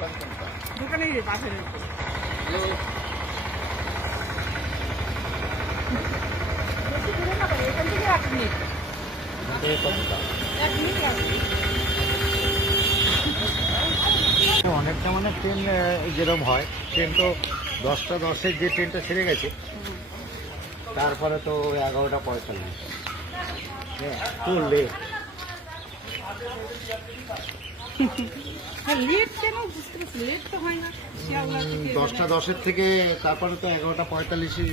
দোকান কোনটা? দোকানে বাসের বেশি দূরে না, এখান থেকে 1 মিনিট। কতটা? 1 মিনিট লাগবে। অনেকটা মানে ট্রেন যেরকম হয়, ট্রেন তো 10টা 10-এর যে ট্রেনটা ছেড়ে গেছে, তারপরে তো 11:45। তো লেট। লেট কেন বুঝতে পারছি, লেট তো হয় না শিয়ালদা থেকে 10টা 10-এর থেকে তারপরে তো 11:45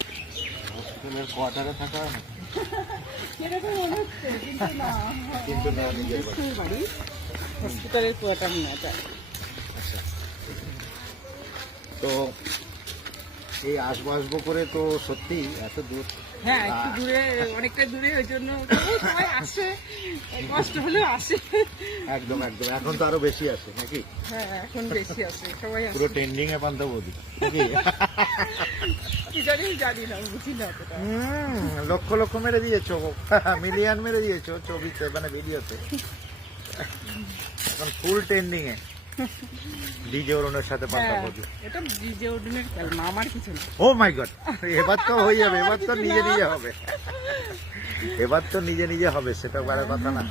হসপিটালের কোয়ার্টারে থাকা। এরকম মনে হচ্ছে, কিন্তু না, কিন্তু না, নিজের নিজস্ব বাড়ি, হসপিটালের কোয়ার্টার না এটা। আচ্ছা, তো এই আসবো আসবো করে তো সত্যি এত দূর। হ্যাঁ, একটু দূরে, অনেকটা দূরে, ওই জন্য সবাই আসে, কষ্ট হলেও আসে। একদম একদম, এখন তো আরো বেশি আছে নাকি? হ্যাঁ, এখন বেশি আসে, সবাই আসে। পুরো ট্রেন্ডিং এ পান্তা বৌদি নাকি? কি জানি না, বুঝি না অতটা। লক্ষ লক্ষ মেরে দিয়েছো, মিলিয়ন মেরে দিয়েছো ছবিতে, মানে ভিডিওতে। এখন ফুল ট্রেন্ডিং এ ডিজে অরুণের সাথে পান্তা হ্যাঁ, বৌদি। এটা ডিজে ওডুনের খেলনা, আমার কিছু না। ও মাই গড, এবার তো হয়ে যাবে, এবার তো নিজে নিজে হবে, এবার তো নিজে নিজে হবে, সেটা বড় কথা না।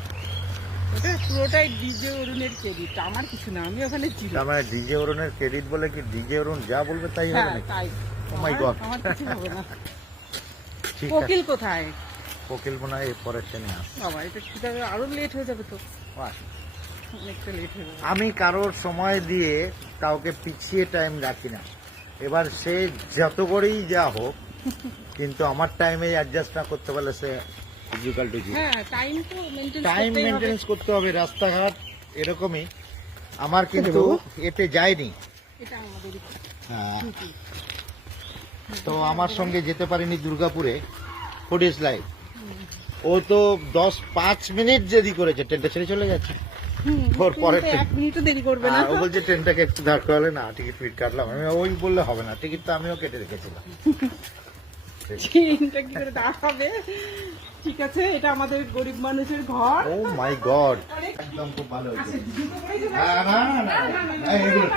এটা পুরোটাই ডিজে অরুণের ক্রেডিট, আমার কিছু না, আমি ওখানে ছিল। তার মানে ডিজে অরুণের ক্রেডিট বলে কি ডিজে অরুণ যা বলবে তাই হবে হ্যাঁ, নাকি? তাই। Oh my God. আমার কিছু হবে না। ঠিক আছে, কোকিল কোথায়? কোকিল মনে হয় পরের ট্রেনে আসে। বাবা, এটা কি তাহলে আরো লেট হয়ে যাবে তো, অনেকটা লেট হয়ে যাবে। আমি কারোর সময় দিয়ে কাউকে পিছিয়ে টাইম রাখি না, এবার সে যত করেই যা হোক, কিন্তু আমার টাইমে অ্যাডজাস্ট না করতে পারলে সে ইজিক্যাল টু জিরো। হ্যাঁ, টাইম তো মেইনটেইন টাইম করতেই হবে। মেনটেন্স করতে হবে, রাস্তাঘাট এরকমই। আমার কিন্তু এতে যায়নি। এটা আমাদেরই হ্যাঁ, ত্রুটি। তো আমার সঙ্গে যেতে পারিনি দুর্গাপুরে ফুডিস লাইভ, ও তো 10-5 মিনিট দেরি করেছে, ট্রেনটা ছেড়ে চলে যাচ্ছে। ওর পরের কিন্তু 1 মিনিটও দেরি করবে না। ও বলছে ট্রেনটাকে একটু দাঁড় করালে না, টিকিট ফিট কাটলাম। আমি ওই বললে হবে না, টিকিট তো আমিও কেটে রেখেছিলাম। ট্রেনটা কি করে দাঁড়াবে? ঠিক আছে, এটা আমাদের গরিব মানুষের ঘর। ও মাই গড, একদম খুব ভালো হয়েছে। হ্যাঁ, না না না, এই এগুলো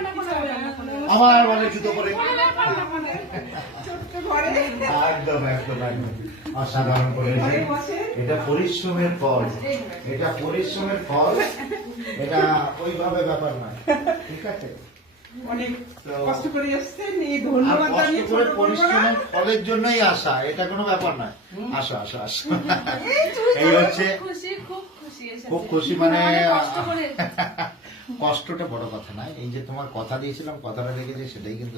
আমার বলে জুতো পরে, ছোট্ট ঘরে একদম একদম একদম অসাধারণ করেছে। এটা পরিশ্রমের ফল, এটা পরিশ্রমের ফল, এটা ওইভাবে ব্যাপার নয়, ঠিক আছে? অনেক তো কষ্ট করে এসেছেন, এই আর ধন্যবাদ কষ্ট জানিয়ে করে ছোট করবো না। পরিশ্রমের ফলের জন্যই আসা, এটা কোনো ব্যাপার নয়। আসো আসো আসো, এই হচ্ছে খুব খুশি, মানে কষ্টটা বড় কথা নয়, এই যে তোমার কথা দিয়েছিলাম, কথাটা রেখেছি, সেটাই কিন্তু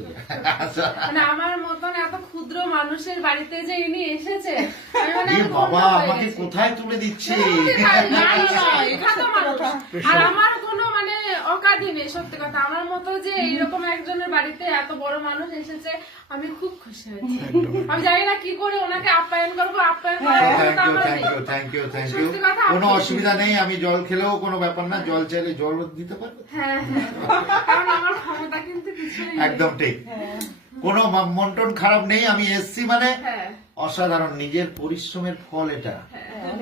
মানে আমার মতন এত ক্ষুদ্র মানুষের বাড়িতে যে ইনি এসেছে, আমি মানে এ আমি বাবা, ধন্য হয়ে আমাকে গেছি। কোথায় তুলে দিচ্ছে। এখানে মানুষ। আর আমার কোনো মানে অকাধি নেই, সত্যি কথা। আমার মতো যে এইরকম একজনের বাড়িতে এত বড় মানুষ এসেছে, আমি খুব খুশি হয়েছি। আমি জানি না কি করে ওনাকে আপ্যায়ন করবো, আপ্যায়ন করার ক্ষমতা আমার নেই। থ্যাংক ইউ থ্যাংক ইউ, সত্যি কথা, কোনো আপনি- অসুবিধা নেই, আমি জল খেলেও কোনো ব্যাপার না, জল চাইলে জল দিতে পারবো। হ্যাঁ হ্যাঁ, কারণ আমার ক্ষমতা কিন্তু কিছুই নেই। একদম ঠিক, কোনো মন্টন খারাপ নেই, আমি এসছি মানে হ্যাঁ অসাধারণ, নিজের পরিশ্রমের ফল এটা। হ্যাঁ।